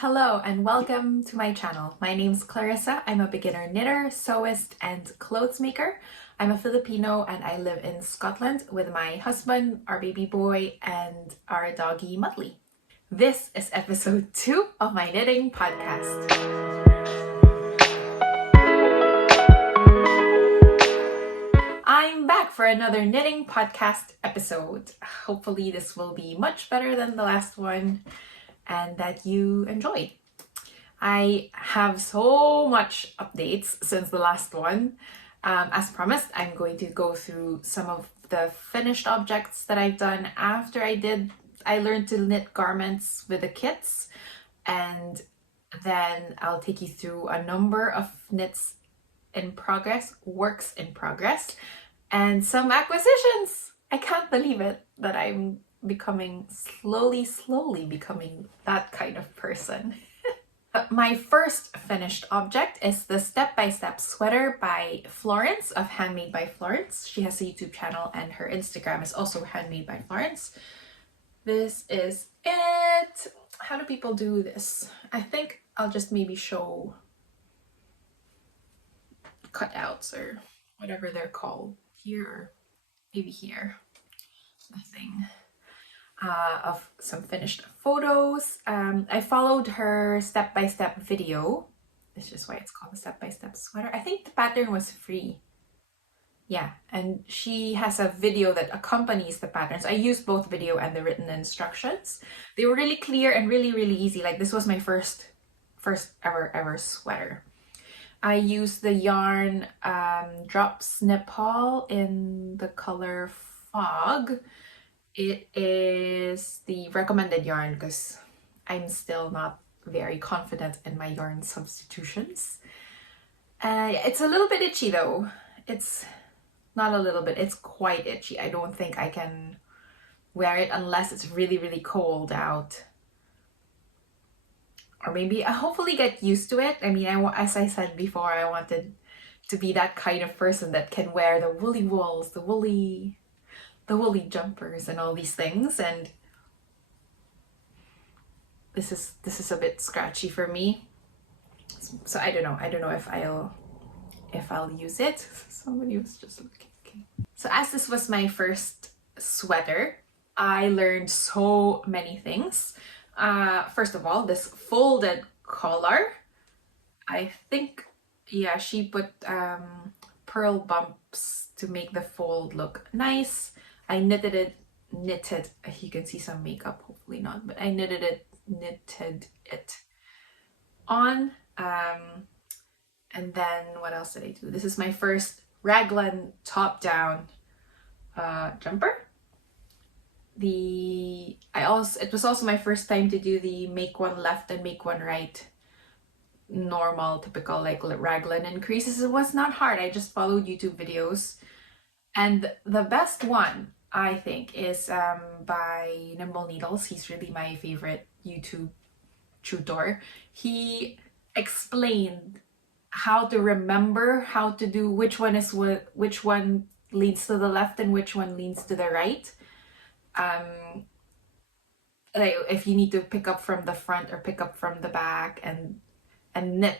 Hello and welcome to my channel. My name's Clarissa. I'm a beginner knitter, sewist, and clothes maker. I'm a Filipino and I live in Scotland with my husband, our baby boy, and our doggy Mudley. This is episode 2 of my knitting podcast. I'm back for another knitting podcast episode. Hopefully this will be much better than the last one and that you enjoyed. I have so much updates since the last one. As promised, I'm going to go through some of the finished objects that I've done after I learned to knit garments with the kits, and then I'll take you through a number of knits in progress, works in progress, and some acquisitions. I can't believe it that I'm slowly becoming that kind of person. My first finished object is the step-by-step sweater by Florence of Handmade by Florence. She has a YouTube channel and her Instagram is also Handmade by Florence. This is it. How do people do this? I think I'll just maybe show cutouts or whatever they're called here, or maybe here. Nothing. Of some finished photos. I followed her step-by-step video. This is why it's called a step-by-step sweater. I think the pattern was free. Yeah, and she has a video that accompanies the patterns. I used both video and the written instructions. They were really clear and really easy. Like, this was my first ever sweater. I used the yarn Drops Nepal in the color Fog. It is the recommended yarn because I'm still not very confident in my yarn substitutions. It's a little bit itchy though. It's not a little bit, it's quite itchy. I don't think I can wear it unless it's really cold out. Or maybe I hopefully get used to it. I mean, as I said before, I wanted to be that kind of person that can wear the woolly wools, the woolly jumpers and all these things, and this is a bit scratchy for me, so I don't know if I'll use it. Somebody was just looking. Okay. So as this was my first sweater, I learned so many things. First of all, this folded collar, I think, yeah, she put pearl bumps to make the fold look nice. I knitted it, you can see some makeup, hopefully not, but I knitted it on. And then what else did I do? This is my first raglan top down jumper. It was also my first time to do the make one left and make one right normal, typical like raglan increases. It was not hard. I just followed YouTube videos. And the best one, I think, is by Nimble Needles. He's really my favorite YouTube tutor. He explained how to remember how to do which one leads to the left and which one leads to the right. Like if you need to pick up from the front or pick up from the back and knit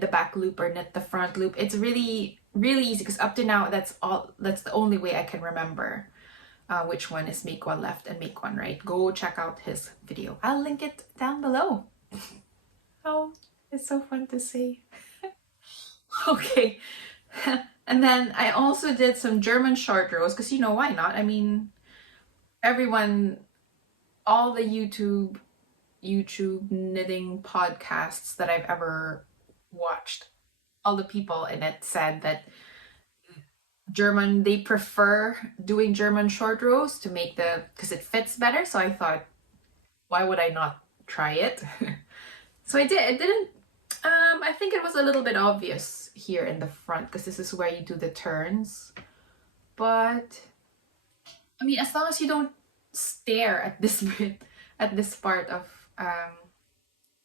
the back loop or knit the front loop. It's really easy because up to now that's the only way I can remember which one is make one left and make one right. Go check out his video. I'll link it down below. Oh, it's so fun to say. Okay. And then I also did some German short rows because, you know, why not? I mean, all the YouTube knitting podcasts that I've ever watched, all the people in it said that they prefer doing German short rows to make because it fits better. So I thought, why would I not try it? So I did. It didn't, I think it was a little bit obvious here in the front because this is where you do the turns. But I mean, as long as you don't stare at this part of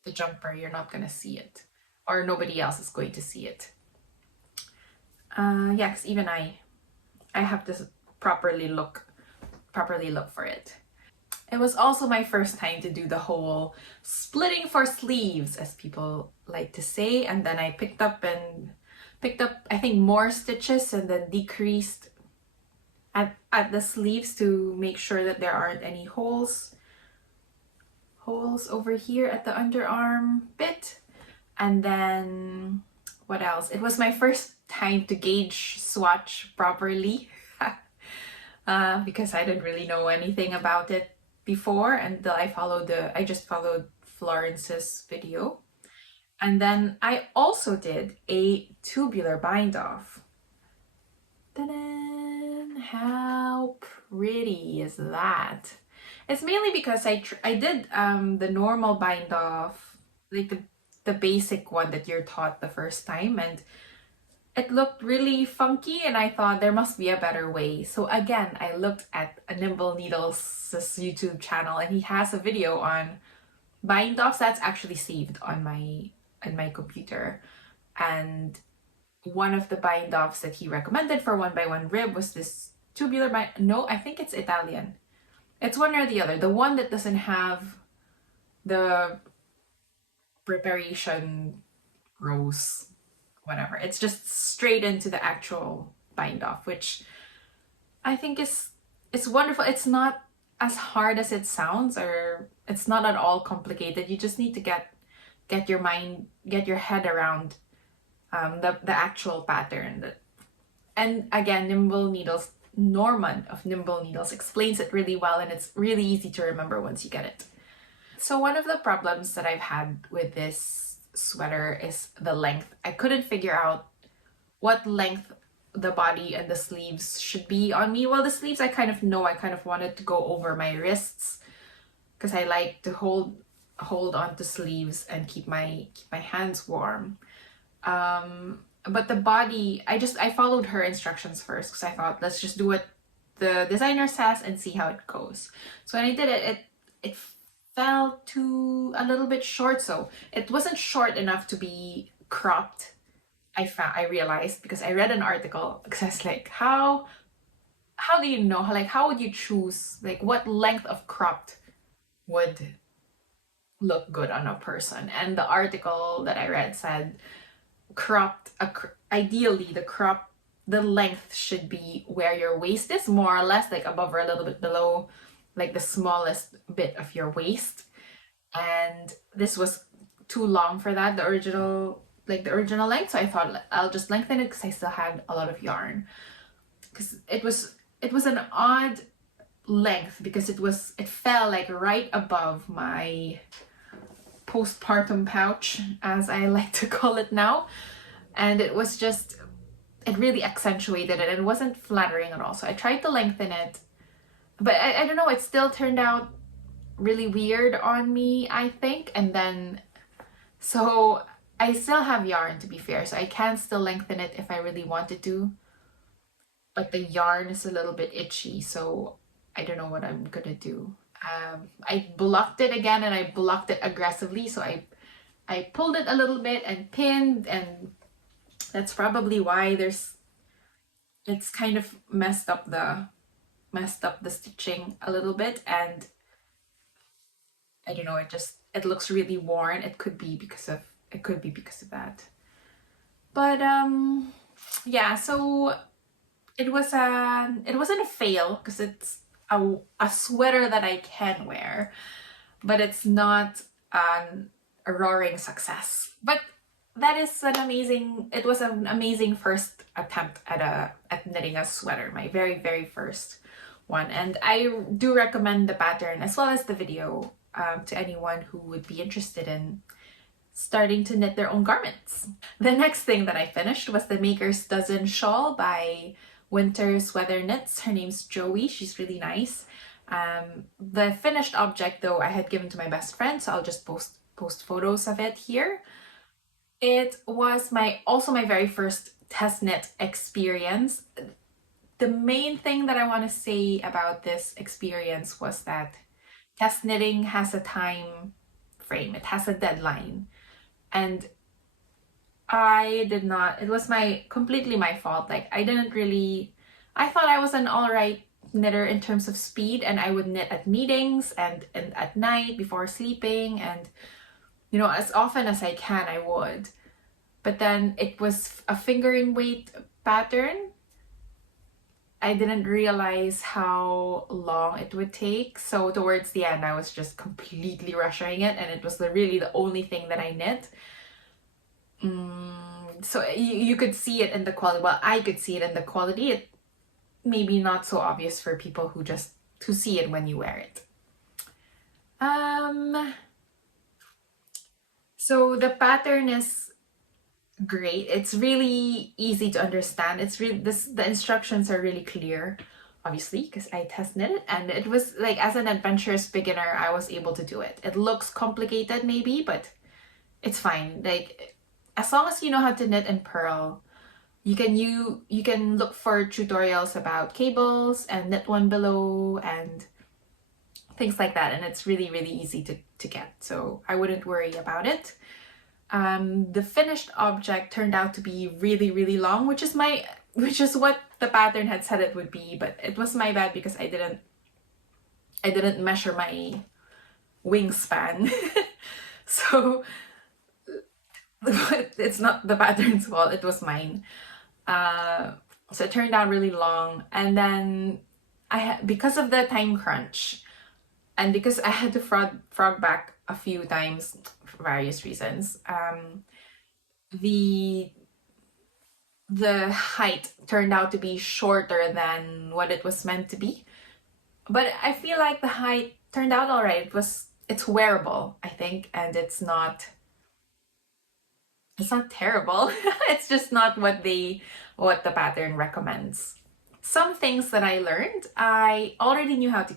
the jumper, you're not gonna see it, or nobody else is going to see it. Yeah, because even I have to properly look for it. It was also my first time to do the whole splitting for sleeves, as people like to say, and then I picked up I think more stitches and then decreased at the sleeves to make sure that there aren't any holes over here at the underarm bit. And then what else? It was my first time to gauge swatch properly because I didn't really know anything about it before until I just followed Florence's video. And then I also did a tubular bind off. Ta-da! How pretty is that? It's mainly because I did the normal bind off, like the basic one that you're taught the first time, and it looked really funky, and I thought there must be a better way. So again, I looked at a Nimble Needles' YouTube channel, and he has a video on bind offs that's actually saved on my computer. And one of the bind offs that he recommended for 1x1 rib was this tubular bind. No, I think it's Italian. It's one or the other. The one that doesn't have the preparation rows, whatever. It's just straight into the actual bind off, which I think it's wonderful. It's not as hard as it sounds, or it's not at all complicated. You just need to get your head around the actual pattern. And again, Norman of Nimble Needles explains it really well, and it's really easy to remember once you get it. So one of the problems that I've had with this sweater is the length. I couldn't figure out what length the body and the sleeves should be on me. Well, the sleeves I kind of wanted to go over my wrists because I like to hold on to sleeves and keep my hands warm. But the body, I followed her instructions first because I thought, let's just do what the designer says and see how it goes. So when I did it fell to a little bit short. So it wasn't short enough to be cropped. I realized, because I read an article, because I was like, how do you know, how would you choose, like, what length of cropped would look good on a person? And the article that I read said ideally the length should be where your waist is, more or less, like above or a little bit below, like the smallest bit of your waist. And this was too long for that, the original length. So I thought I'll just lengthen it because I still had a lot of yarn, because it was an odd length because it fell like right above my postpartum pouch, as I like to call it now, and it really accentuated it, and it wasn't flattering at all. So I tried to lengthen it, but I don't know, it still turned out really weird on me, I think. And then, so I still have yarn, to be fair, so I can still lengthen it if I really wanted to, but the yarn is a little bit itchy, so I don't know what I'm gonna do. I blocked it again, and I blocked it aggressively, so I pulled it a little bit and pinned, and that's probably why it's kind of messed up the stitching a little bit, and I don't know, it looks really worn. It could be because of that. But yeah, so it wasn't a fail because it's a sweater that I can wear, but it's not a roaring success. But it was an amazing first attempt at knitting a sweater, my very, very first one. And I do recommend the pattern as well as the video to anyone who would be interested in starting to knit their own garments. The next thing that I finished was the Maker's Dozen shawl by Winter's Weather Knits. Her name's Joey. She's really nice. The finished object, though, I had given to my best friend, so I'll just post photos of it here. It was also my very first test knit experience. The main thing that I want to say about this experience was that test knitting has a time frame. It has a deadline. And it was completely my fault. Like, I thought I was an all right knitter in terms of speed, and I would knit at meetings and at night before sleeping, and you know, as often as I can I would. But then it was a fingering weight pattern. I didn't realize how long it would take, so towards the end I was just completely rushing it, and it was really the only thing that I knit. So you could see it in the quality. Well, I could see it in the quality. It maybe not so obvious for people who see it when you wear it. So the pattern is great. It's really easy to understand. It's really the instructions are really clear, obviously, because I test knit it, and it was like, as an adventurous beginner, I was able to do it. It looks complicated maybe, but it's fine. Like, as long as you know how to knit and purl, you can look for tutorials about cables and knit one below and things like that, and it's really, really easy to get, so I wouldn't worry about it. The finished object turned out to be really, really long, which is what the pattern had said it would be, but it was my bad because I didn't measure my wingspan. So it's not the pattern's fault, it was mine. So it turned out really long, and then because of the time crunch, and because I had to frog back a few times for various reasons, the height turned out to be shorter than what it was meant to be. But I feel like the height turned out all right. It's wearable, I think, and it's not terrible. It's just not what the pattern recommends. Some things that I learned, I already knew how to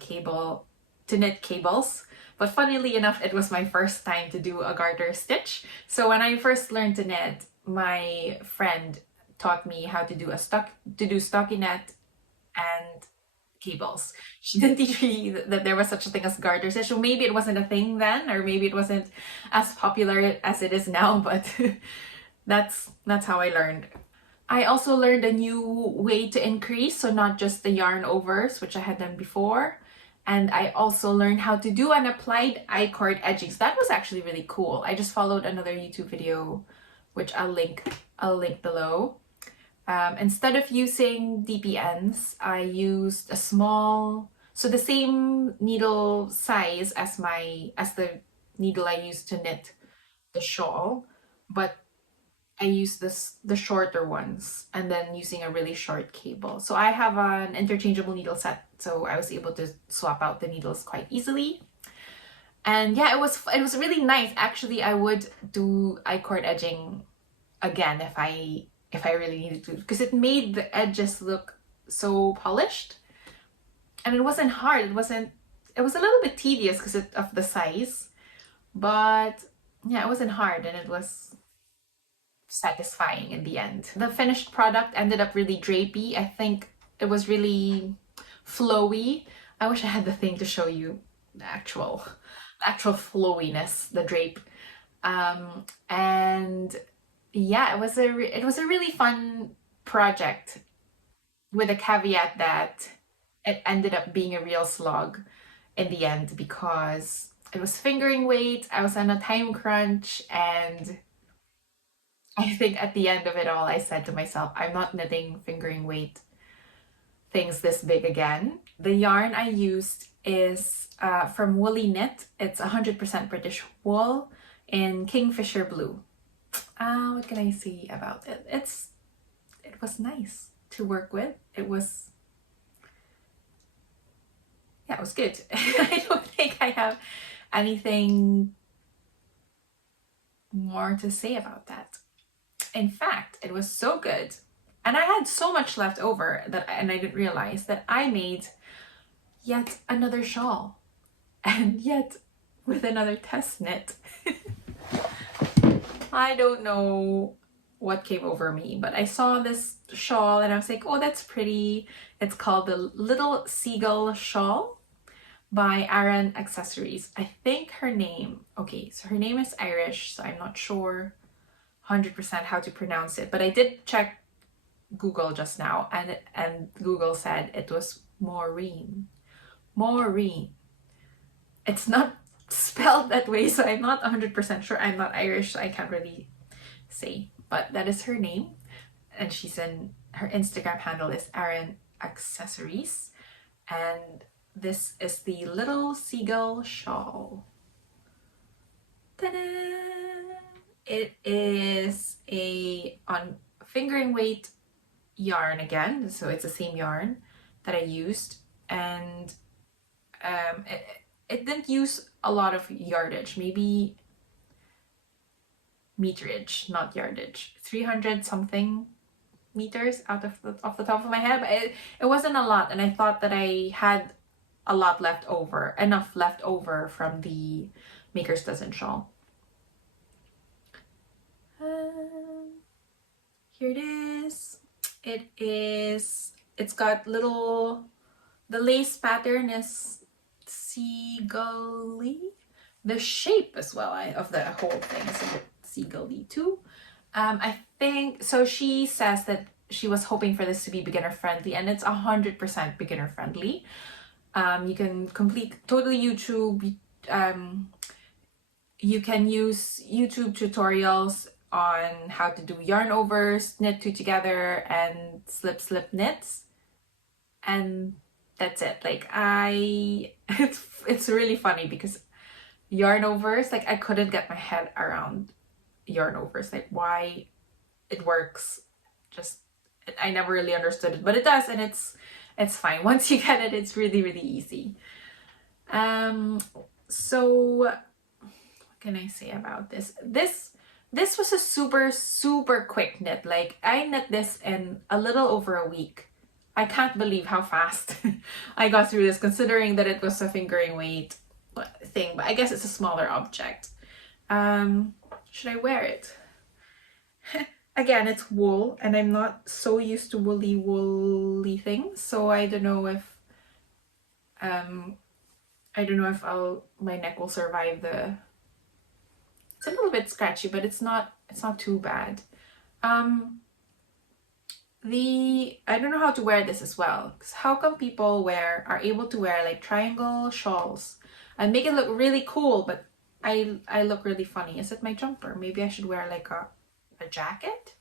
knit cables, but funnily enough, it was my first time to do a garter stitch. So when I first learned to knit, my friend taught me how to do stockinette and cables. She didn't teach me that there was such a thing as garter stitch. So maybe it wasn't a thing then, or maybe it wasn't as popular as it is now, but that's how I learned. I also learned a new way to increase, so not just the yarn overs, which I had done before. And I also learned how to do an applied I-cord edging. So that was actually really cool. I just followed another YouTube video, which I'll link below. Instead of using DPNs, I used a small, so the same needle size as the needle I used to knit the shawl, but I used the shorter ones, and then using a really short cable. So I have an interchangeable needle set, so I was able to swap out the needles quite easily. And yeah, it was really nice. Actually, I would do I-cord edging again if I really needed to, because it made the edges look so polished, and it wasn't hard. It was a little bit tedious because of the size, but yeah, it wasn't hard, and it was satisfying in the end. The finished product ended up really drapey. I think it was really flowy. I wish I had the thing to show you the actual flowiness, the drape. And yeah, it was a really fun project, with a caveat that it ended up being a real slog in the end, because it was fingering weight, I was on a time crunch, and I think at the end of it all, I said to myself, I'm not knitting fingering weight things this big again. The yarn I used is from Woolyknit. It's 100% British wool in Kingfisher blue. What can I say about it? It was nice to work with. It was good. I don't think I have anything more to say about that. In fact, it was so good, and I had so much left over and I didn't realize that I made yet another shawl, and yet with another test knit. I don't know what came over me, but I saw this shawl and I was like, oh, that's pretty. It's called the Little Seagull Shawl by Aran Accessories. I think her name is Irish, so I'm not sure 100% how to pronounce it, but I did check Google just now, and Google said it was Maureen. Maureen. It's not spelled that way, so I'm not 100% sure. I'm not Irish, so I can't really say, but that is her name. And her Instagram handle is Aaron Accessories, and this is the little seagull shawl. Ta-da! It is on fingering weight yarn again, so it's the same yarn that I used, and it didn't use a lot of yardage, maybe meterage, not yardage, 300 something meters off the top of my head, but it wasn't a lot, and I thought that I had a lot enough left over from the Maker's Dozen shawl. Here it is. It's got the lace pattern is seagull-y. The shape as well of the whole thing is a bit seagull-y too. I think, so she says that she was hoping for this to be beginner friendly, and it's 100% beginner friendly. You can complete totally YouTube. You can use YouTube tutorials on how to do yarn overs, knit two together, and slip knits, and that's it. Like it's really funny because yarn overs, like I couldn't get my head around yarn overs, like why it works. I never really understood it, but it does, and it's fine. Once you get it, it's really, really easy. So what can I say about this? This was a super quick knit. Like I knit this in a little over a week. I can't believe how fast I got through this, considering that it was a fingering weight thing, but I guess it's a smaller object. Should I wear it? Again, it's wool, and I'm not so used to woolly things, so I don't know if my neck will survive the. It's a little bit scratchy, but it's not too bad. I don't know how to wear this as well, because how come people are able to wear like triangle shawls and make it look really cool, but I look really funny? Is it my jumper? Maybe I should wear like a jacket?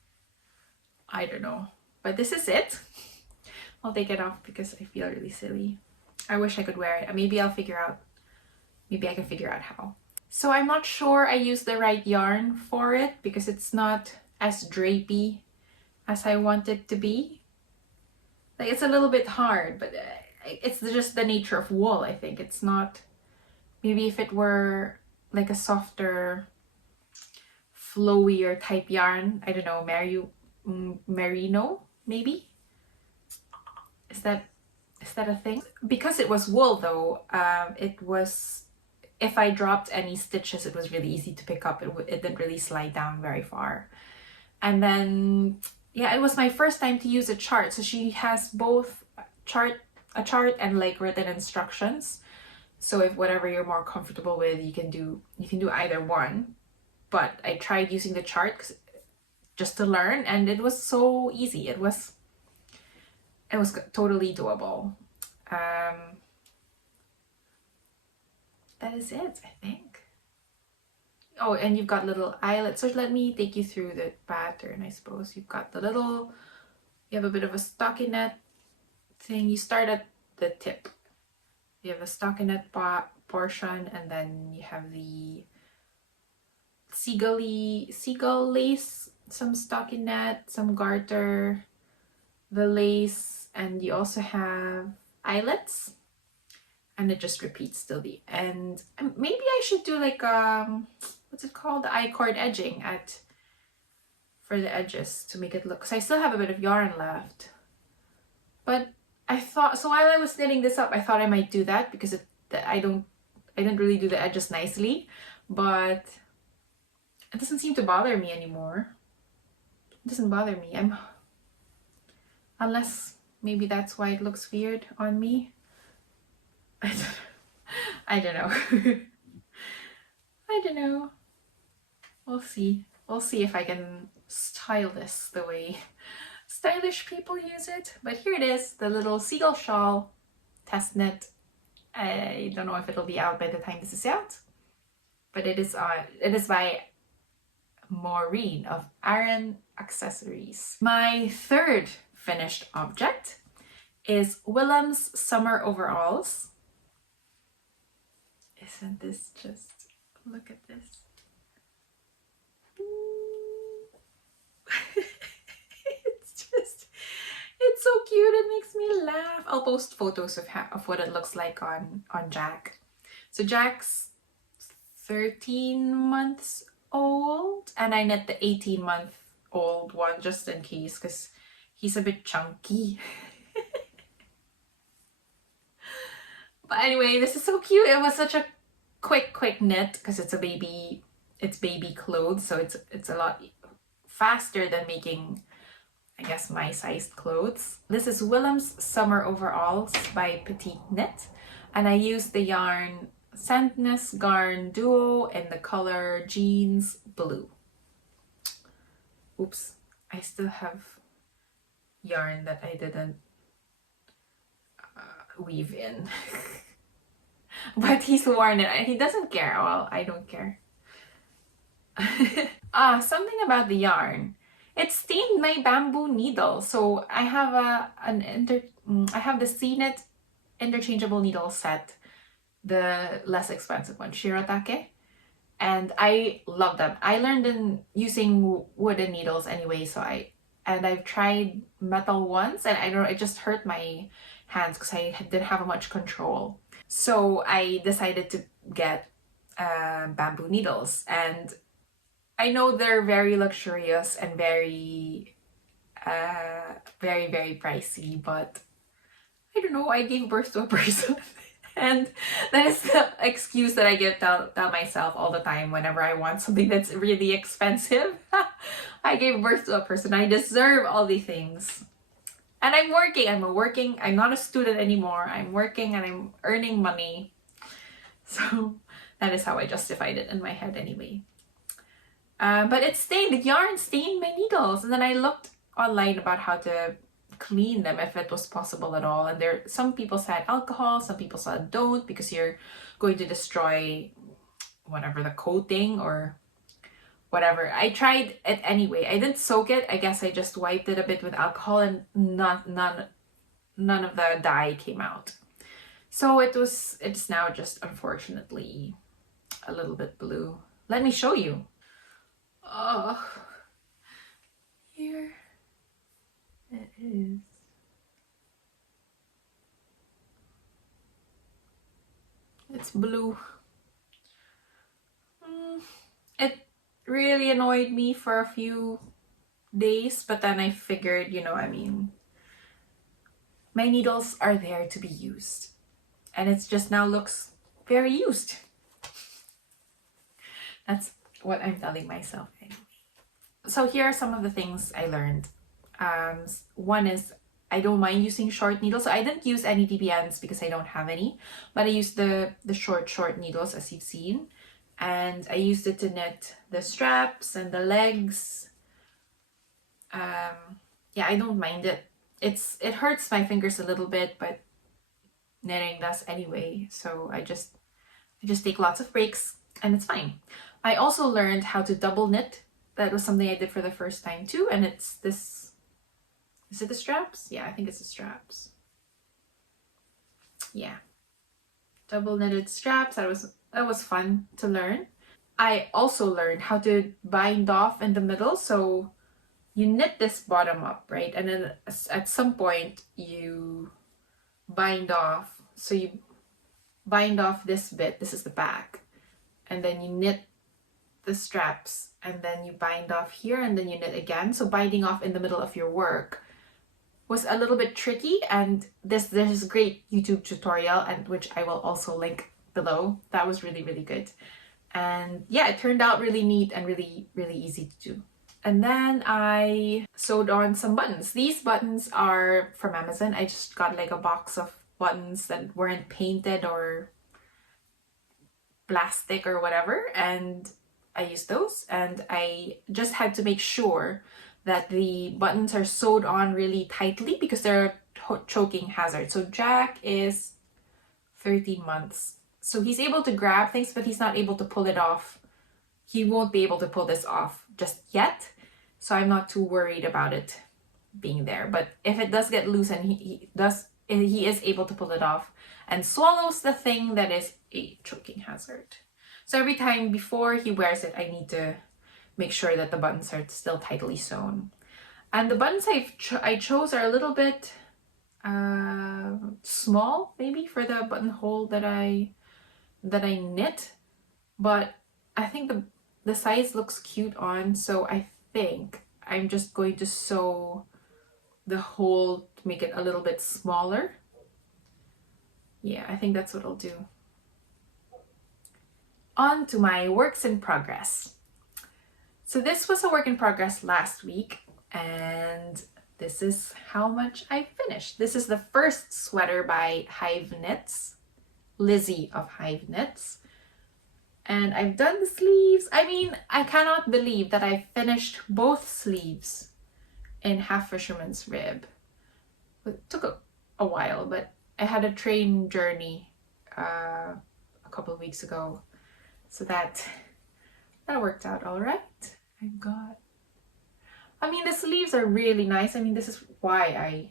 I don't know, but this is it. I'll take it off because I feel really silly. I wish I could wear it. Maybe I can figure out how. So I'm not sure I used the right yarn for it because it's not as drapey as I want it to be. Like it's a little bit hard, but it's just the nature of wool, I think. It's not, maybe if it were like a softer, flowier type yarn, I don't know, merino maybe? Is that a thing? Because it was wool though, if I dropped any stitches, it was really easy to pick up. It didn't really slide down very far. And then, yeah, it was my first time to use a chart. So she has both a chart and like written instructions. So if whatever you're more comfortable with, you can do either one. But I tried using the chart just to learn, and it was so easy. It was totally doable. That is it, I think. Oh, and you've got little eyelets. So let me take you through the pattern, I suppose. You've got you have a bit of a stockinette thing. You start at the tip. You have a stockinette portion, and then you have the seagull lace, some stockinette, some garter, the lace, and you also have eyelets, and it just repeats till the end. And maybe I should do like what's it called, the I-cord edging for the edges to make it look, because I still have a bit of yarn left. But I thought, so while I was knitting this up, I thought I might do that because I didn't really do the edges nicely, but it doesn't seem to bother me anymore. It doesn't bother me. Unless maybe that's why it looks weird on me. I don't know. I don't know. We'll see. We'll see if I can style this the way stylish people use it. But here it is, the little seagull shawl. test knit. I don't know if it'll be out by the time this is out, but it is by Maureen of Aran Accessories. My third finished object is Willum's summer overalls. Isn't this just, look at this. It's so cute. It makes me laugh. I'll post photos of what it looks like on Jack. So Jack's 13 months old, and I knit the 18-month-old one just in case because he's a bit chunky. But anyway, this is so cute. It was such a quick knit because it's baby clothes, so it's a lot faster than making, I guess, my sized clothes. This is Willum's Summer Overalls by Petite Knit, and I used the yarn Sandnes Garn Duo in the color Jeans Blue. Oops, I still have yarn that I didn't weave in. But he's worn it and he doesn't care. Well, I don't care. Something about the yarn. It stained my bamboo needle. So I have I have the Seagull interchangeable needle set, the less expensive one, Shirotake, and I love them. I learned in using wooden needles anyway, so I've tried metal once, and I don't know, it just hurt my hands because I didn't have much control. So I decided to get bamboo needles, and I know they're very luxurious and very very pricey, but I don't know, I gave birth to a person. And that is the excuse that I tell myself all the time whenever I want something that's really expensive. I gave birth to a person. I deserve all these things. And I'm working. I'm not a student anymore. I'm working and I'm earning money. So that is how I justified it in my head anyway. But the yarn stained my needles. And then I looked online about how to clean them if it was possible at all, and some people said alcohol, some people said don't, because you're going to destroy whatever the coating or whatever. I tried it anyway. I didn't soak it. I guess I just wiped it a bit with alcohol, and none of the dye came out. So it's now just unfortunately a little bit blue. Let me show you. Oh, here it is. It's blue. It really annoyed me for a few days, but then I figured, my needles are there to be used, and it's just now looks very used. That's what I'm telling myself anyway. So here are some of the things I learned. One is I don't mind using short needles. So I didn't use any DBNs because I don't have any, but I used the short needles, as you've seen, and I used it to knit the straps and the legs. Yeah, I don't mind it. It hurts my fingers a little bit, but knitting does anyway. So I just take lots of breaks and it's fine. I also learned how to double knit. That was something I did for the first time too, and it's this. Is it the straps? Yeah, I think it's the straps. Yeah. Double knitted straps. That was fun to learn. I also learned how to bind off in the middle. So you knit this bottom up, right? And then at some point you bind off. So you bind off this bit. This is the back. And then you knit the straps, and then you bind off here, and then you knit again. So binding off in the middle of your work was a little bit tricky, and there's a great YouTube tutorial, and which I will also link below. That was really good, and yeah, it turned out really neat and really easy to do. And then I sewed on some buttons. These buttons are from Amazon. I just got like a box of buttons that weren't painted or plastic or whatever, and I used those, and I just had to make sure that the buttons are sewed on really tightly because they're choking hazard. So Jack is 13 months. So he's able to grab things, but he's not able to pull it off. He won't be able to pull this off just yet. So I'm not too worried about it being there. But if it does get loose and he is able to pull it off and swallows the thing, that is a choking hazard. So every time before he wears it, I need to make sure that the buttons are still tightly sewn. And the buttons I chose are a little bit small, maybe, for the buttonhole that I knit. But I think the size looks cute on, so I think I'm just going to sew the hole to make it a little bit smaller. Yeah, I think that's what I'll do. On to my works in progress. So this was a work in progress last week, and this is how much I finished. This is the first sweater by Hive Knits, Lizzie of Hive Knits. And I've done the sleeves. I mean, I cannot believe that I finished both sleeves in half fisherman's rib. It took a while, but I had a train journey a couple of weeks ago. So that worked out all right. I mean, the sleeves are really nice. I mean, this is why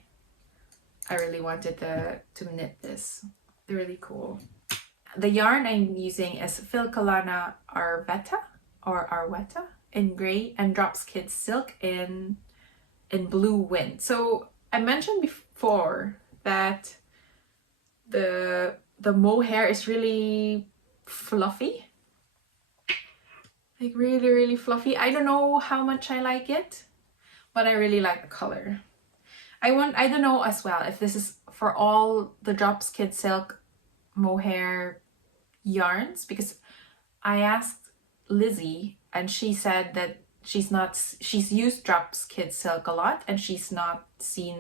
I really wanted to knit this. They're really cool. The yarn I'm using is Filcolana Arwetta in gray and Drops Kids Silk in Blue Wind. So I mentioned before that the mohair is really fluffy. Like really fluffy. I don't know how much I like it, but I really like the color. I don't know as well if this is for all the Drops Kids Silk mohair yarns, because I asked Lizzie and she said that she's used Drops Kids Silk a lot and she's not seen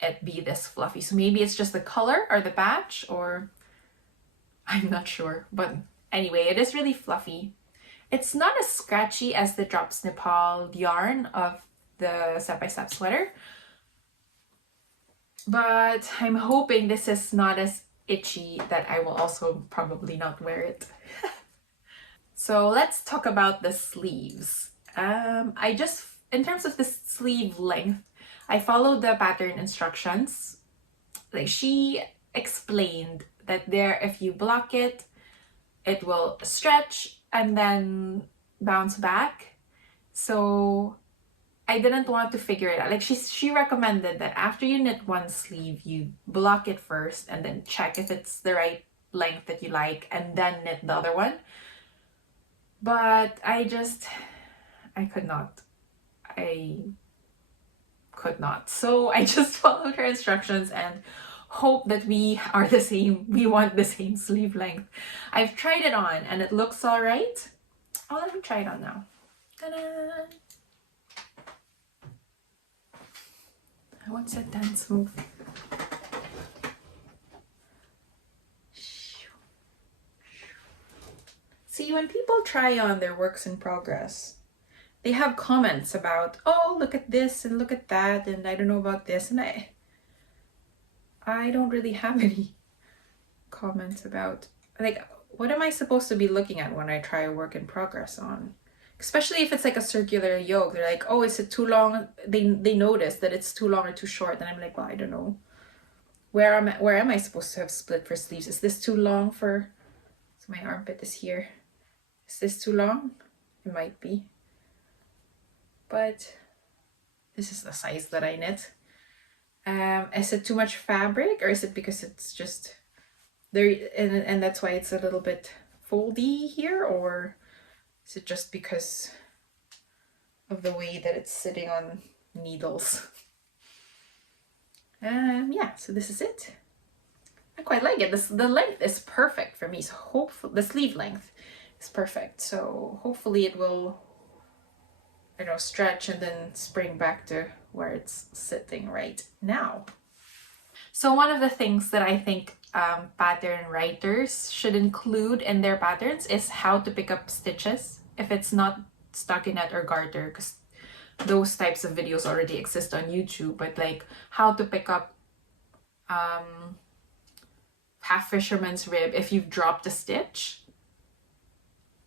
it be this fluffy. So maybe it's just the color or the batch, or I'm not sure. But anyway, it is really fluffy. It's not as scratchy as the Drops Nepal yarn of the Step by Step sweater, but I'm hoping this is not as itchy that I will also probably not wear it. So let's talk about the sleeves. In terms of the sleeve length, I followed the pattern instructions. Like, she explained that if you block it, it will stretch and then bounce back. So I didn't want to figure it out. Like, she recommended that after you knit one sleeve, you block it first and then check if it's the right length that you like and then knit the other one. But I could not. So I just followed her instructions and hope that we are the same. We want the same sleeve length. I've tried it on and it looks all right. I'll let me try it on now. Ta-da! What's that dance move? See, when people try on their works in progress, they have comments about, oh, look at this and look at that, and I don't know about this, and I don't really have any comments about, like, what am I supposed to be looking at when I try a work in progress on? Especially if it's like a circular yoke. They're like, oh, is it too long? They notice that it's too long or too short. And I'm like, well, I don't know. Where am I supposed to have split for sleeves? Is this too long for... So my armpit is here. Is this too long? It might be. But this is the size that I knit. Is it too much fabric, or is it because it's just there and that's why it's a little bit foldy here, or is it just because of the way that it's sitting on needles? Yeah, so this is it. I quite like it. The length is perfect for me. So hopefully the sleeve length is perfect. So hopefully it will, stretch and then spring back to where it's sitting right now. So one of the things that I think pattern writers should include in their patterns is how to pick up stitches if it's not stockinette or garter, because those types of videos already exist on YouTube, but like how to pick up half fisherman's rib if you've dropped a stitch,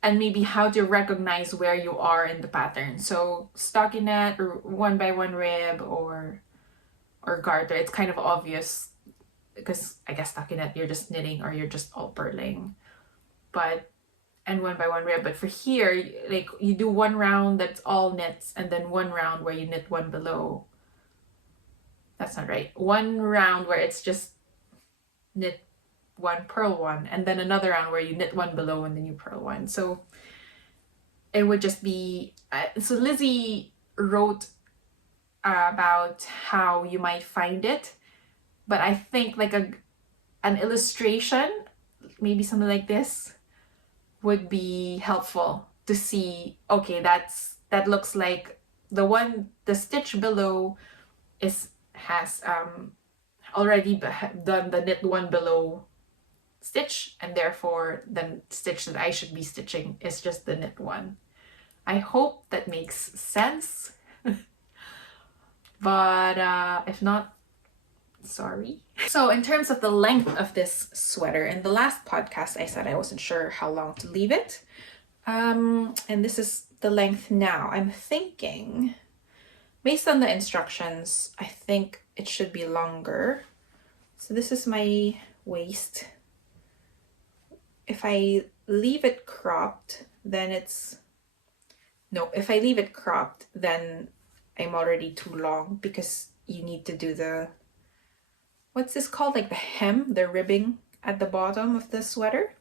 and maybe how to recognize where you are in the pattern. So stockinette or 1x1 rib or garter, it's kind of obvious because I guess stockinette you're just knitting or you're just all purling, and 1x1 rib. But for here, like you do one round that's all knits and then one round where you knit one below. That's not right. One round where it's just knit one, purl one, and then another round where you knit one below and then you purl one. So it would just be so Lizzie wrote about how you might find it, but I think like an illustration, maybe something like this, would be helpful to see. Okay, that looks like the stitch below has already done the knit one below stitch, and therefore the stitch that I should be stitching is just the knit one. I hope that makes sense. But if not, sorry. So in terms of the length of this sweater, in the last podcast I said I wasn't sure how long to leave it, and this is the length now. I'm thinking, based on the instructions, I think it should be longer. So this is my waist. If I leave it cropped, then if I leave it cropped, then I'm already too long, because you need to do what's this called? Like the hem, the ribbing at the bottom of the sweater.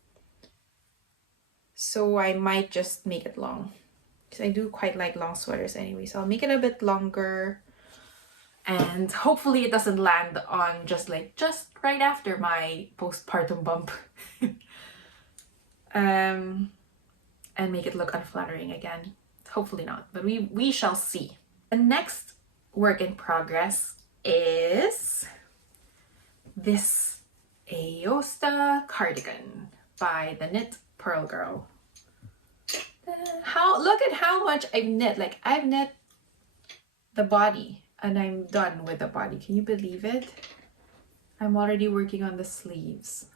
So I might just make it long, because I do quite like long sweaters anyway. So I'll make it a bit longer, and hopefully it doesn't land on just right after my postpartum bump. And make it look unflattering again. Hopefully not, but we shall see. The next work in progress is this Aosta Cardigan by the Knit Pearl Girl. Look at how much I've knit. Like, I've knit the body and I'm done with the body. Can you believe it? I'm already working on the sleeves.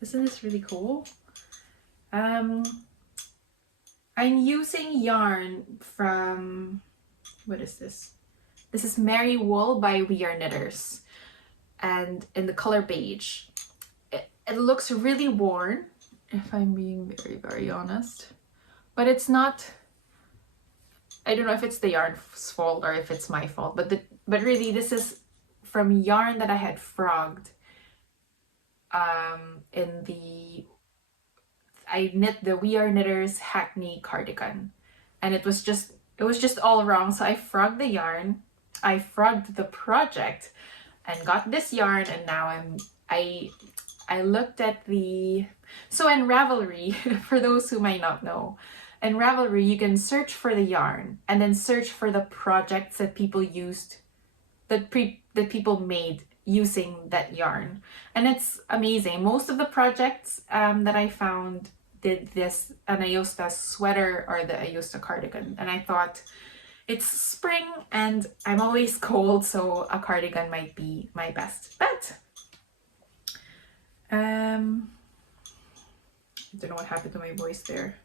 Isn't this really cool? I'm using yarn from, what is this? This is Merry Wool by We Are Knitters, and in the color beige. It looks really worn, if I'm being very, very honest, but it's not. I don't know if it's the yarn's fault or if it's my fault, but really this is from yarn that I had frogged I knit the We Are Knitters Hackney cardigan, and it was just all wrong. So I frogged the yarn, I frogged the project, and got this yarn, and now I looked at so in Ravelry, for those who might not know, in Ravelry you can search for the yarn and then search for the projects that people used, that people made using that yarn, and it's amazing. Most of the projects that I found did an Aosta sweater or the Aosta cardigan, and I thought, it's spring and I'm always cold, so a cardigan might be my best bet. I don't know what happened to my voice there.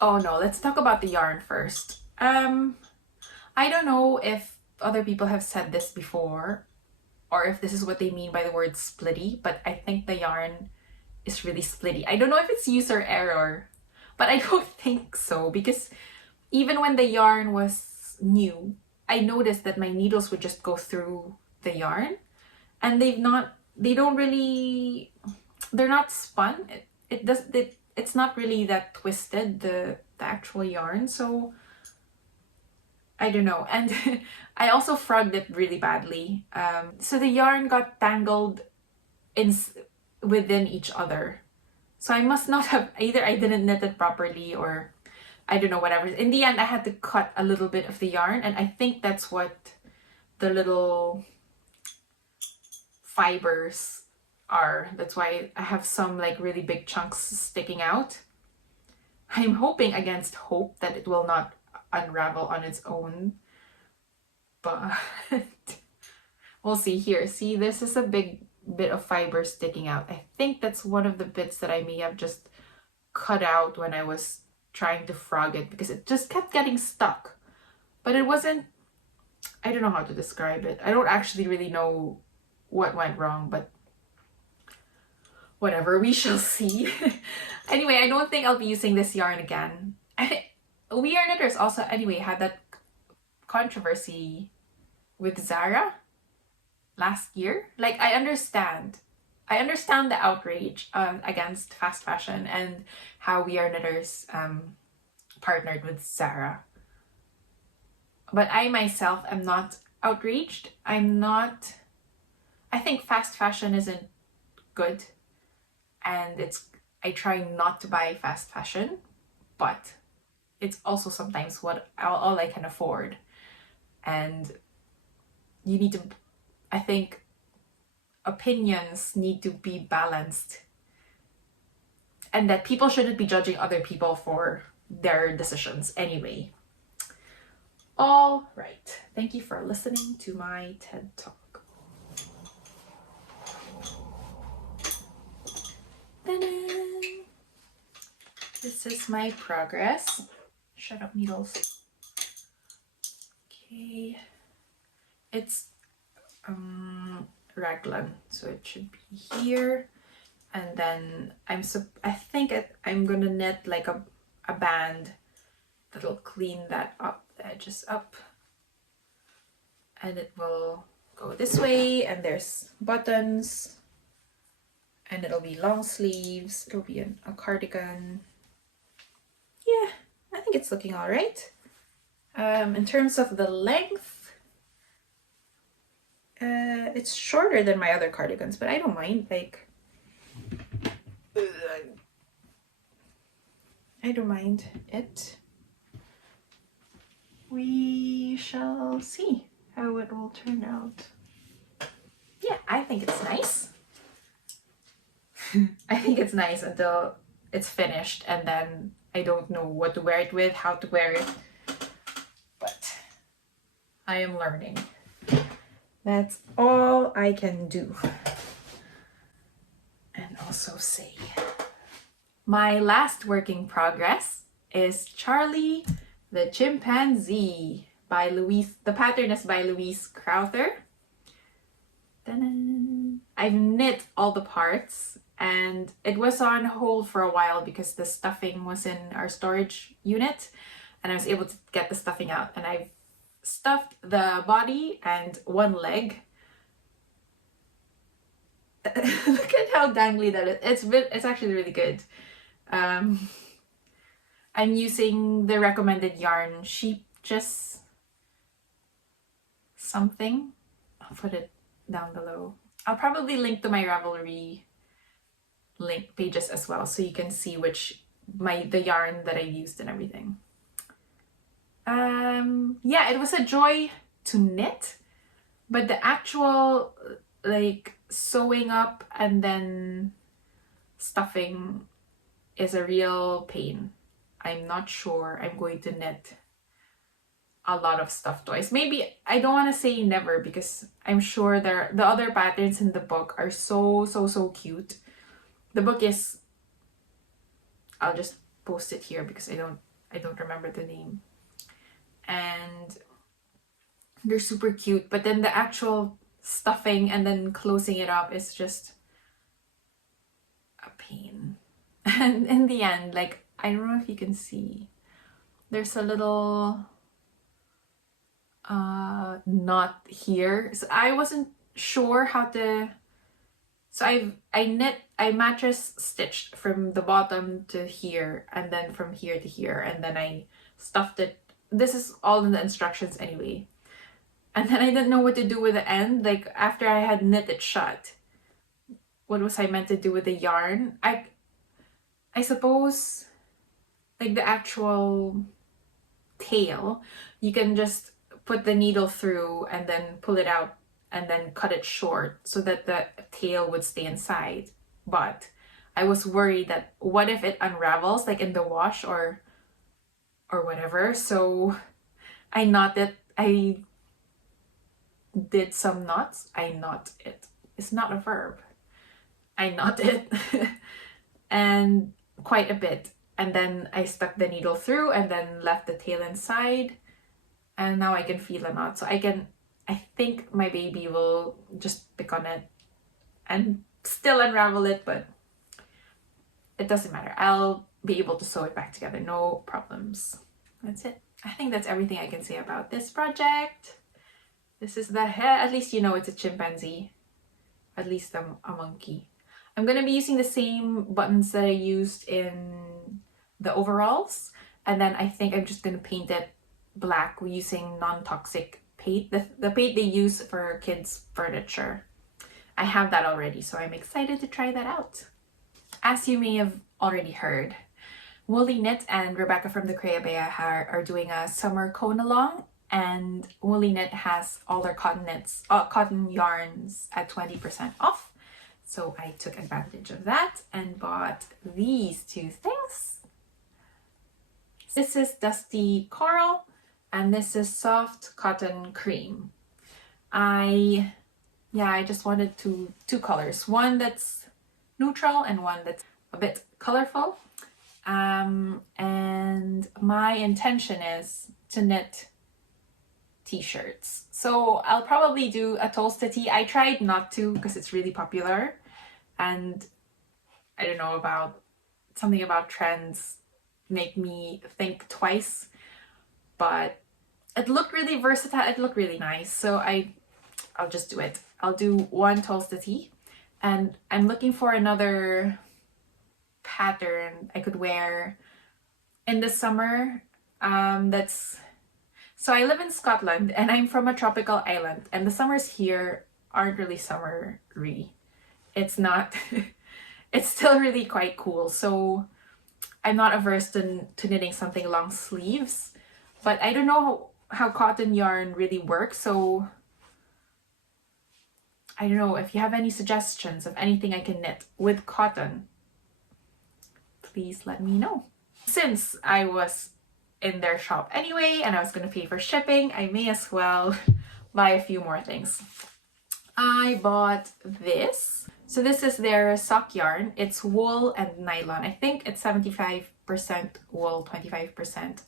Oh no, let's talk about the yarn first. I don't know if other people have said this before, or if this is what they mean by the word splitty, but I think the yarn is really splitty. I don't know if it's user error, but I don't think so, because even when the yarn was new, I noticed that my needles would just go through the yarn, and they're not spun. It's not really that twisted, the actual yarn, so I don't know. And I also frogged it really badly, so the yarn got tangled within each other. So I must not have, either I didn't knit it properly, or I don't know, whatever. In the end, I had to cut a little bit of the yarn, and I think that's what the little fibers are. That's why I have some like really big chunks sticking out. I'm hoping against hope that it will not unravel on its own, but we'll see here. See, this is a big bit of fiber sticking out. I think that's one of the bits that I may have just cut out when I was trying to frog it, because it just kept getting stuck. But it wasn't, I don't know how to describe it. I don't actually really know what went wrong, but whatever, we shall see. Anyway, I don't think I'll be using this yarn again. We Are Knitters also, anyway, had that controversy with Zara last year. Like, I understand the outrage against fast fashion and how We Are Knitters partnered with Zara. But I myself am not outraged. I think fast fashion isn't good. And I try not to buy fast fashion, but it's also sometimes all I can afford. And you need to, I think opinions need to be balanced, and that people shouldn't be judging other people for their decisions anyway. All right. Thank you for listening to my TED Talk. Ta-da! This is my progress. Shut up, needles. Okay. It's raglan, so it should be here. And then I think I'm gonna knit like a band that'll clean that up, the edges up, and it will go this way. And there's buttons, and it'll be long sleeves. It'll be a cardigan. Yeah, I think it's looking all right. In terms of the length, it's shorter than my other cardigans, but I don't mind. Like, I don't mind it. We shall see how it will turn out. Yeah, I think it's nice. I think it's nice until it's finished, and then I don't know what to wear it with, how to wear it. But I am learning. That's all I can do. And also say, my last work in progress is Charlie the Chimpanzee by Louise. The pattern is by Louise Crowther. Ta-da! I've knit all the parts, and it was on hold for a while because the stuffing was in our storage unit, and I was able to get the stuffing out, and I've stuffed the body and one leg. Look at how dangly that is. It's actually really good. I'm using the recommended yarn, Just something. I'll put it down below. I'll probably link to my Ravelry link pages as well, so you can see the yarn that I used and everything. Yeah, it was a joy to knit, but the actual like sewing up and then stuffing is a real pain. I'm not sure I'm going to knit a lot of stuffed toys. Maybe, I don't want to say never, because I'm sure the other patterns in the book are so cute. The book is, I'll just post it here because I don't remember the name. And they're super cute, but then the actual stuffing and then closing it up is just a pain. And in the end, like, I don't know if you can see, there's a little knot here. So I wasn't sure how to, so I mattress stitched from the bottom to here, and then from here to here, and then I stuffed it. This is all in the instructions anyway. And then I didn't know what to do with the end. Like, after I had knit it shut, what was I meant to do with the yarn? I suppose, like, the actual tail, you can just put the needle through and then pull it out and then cut it short so that the tail would stay inside. But I was worried that what if it unravels, like in the wash or whatever. So I knotted, I did some knots. I knot it. It's not a verb. I knot it and quite a bit. And then I stuck the needle through and then left the tail inside. And now I can feel a knot. So I think my baby will just pick on it and still unravel it, but it doesn't matter. I'll be able to sew it back together, no problems. That's it. I think that's everything I can say about this project. This is the head. At least you know it's a chimpanzee. At least a monkey. I'm going to be using the same buttons that I used in the overalls. And then I think I'm just going to paint it black using non-toxic paint. The paint they use for kids' furniture. I have that already, so I'm excited to try that out. As you may have already heard, Woolyknit and Rebecca from the Creabea are doing a summer cone along, and Woolyknit has all their cotton yarns at 20% off. So I took advantage of that and bought these two things. This is Dusty Coral and this is Soft Cotton Cream. I just wanted two colors. One that's neutral and one that's a bit colorful. And my intention is to knit t-shirts. So I'll probably do a Tolsta tee. I tried not to because it's really popular. And I don't know, something about trends make me think twice. But it looked really versatile. It looked really nice. So I'll just do it. I'll do one Tolsta tee. And I'm looking for another pattern I could wear in the summer. So I live in Scotland and I'm from a tropical island, and the summers here aren't really summery. It's not. It's still really quite cool. So I'm not averse to knitting something long sleeves, but I don't know how cotton yarn really works. So I don't know if you have any suggestions of anything I can knit with cotton. Please let me know. Since I was in their shop anyway and I was going to pay for shipping, I may as well buy a few more things. I bought this. So this is their sock yarn. It's wool and nylon. I think it's 75% wool, 25%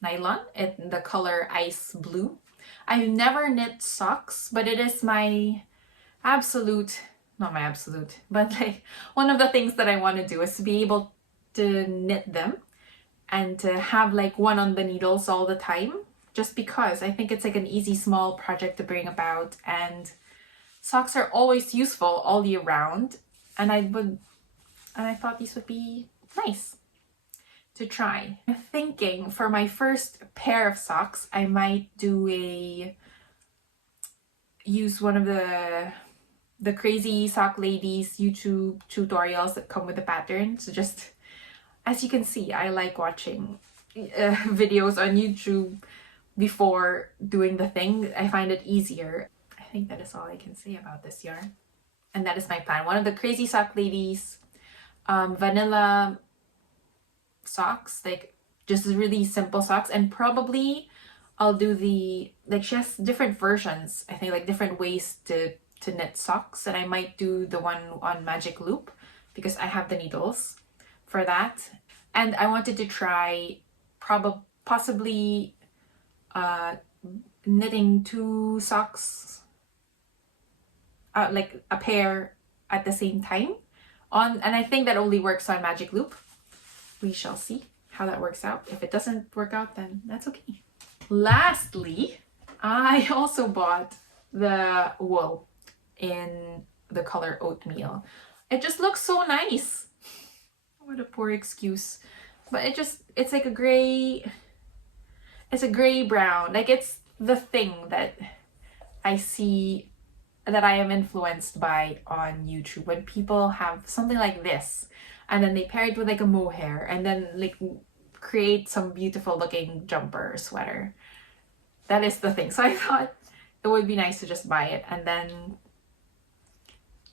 nylon in the color ice blue. I've never knit socks, but it is my not my absolute, but like one of the things that I want to do is to be able to knit them and to have like one on the needles all the time, just because I think it's like an easy small project to bring about, and socks are always useful all year round, and I thought these would be nice to try. I'm thinking for my first pair of socks I might use one of the crazy sock ladies YouTube tutorials that come with the pattern. So just as you can see, I like watching videos on YouTube before doing the thing. I find it easier. I think that is all I can say about this yarn. And that is my plan. One of the crazy sock ladies, vanilla socks, like just really simple socks. And probably I'll do she has different versions, I think, like different ways to knit socks. And I might do the one on magic loop because I have the needles for that. And I wanted to try possibly knitting two socks, like a pair at the same time and I think that only works on magic loop. We shall see how that works out. If it doesn't work out, then that's okay. Lastly, I also bought the wool in the color oatmeal. It just looks so nice. What a poor excuse. But it's like a gray brown. Like it's the thing that I see that I am influenced by on YouTube, when people have something like this and then they pair it with like a mohair and then like create some beautiful looking jumper or sweater. That is the thing. So I thought it would be nice to just buy it and then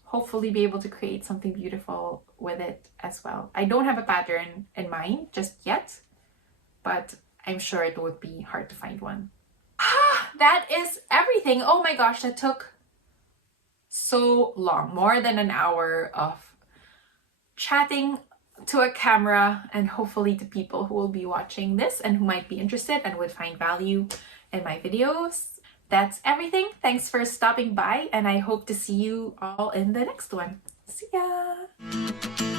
hopefully be able to create something beautiful with it as well. I don't have a pattern in mind just yet, but I'm sure it would be hard to find one. that is everything. Oh my gosh, that took so long, more than an hour of chatting to a camera, and hopefully to people who will be watching this and who might be interested and would find value in my videos. That's everything. Thanks for stopping by, and I hope to see you all in the next one. See ya!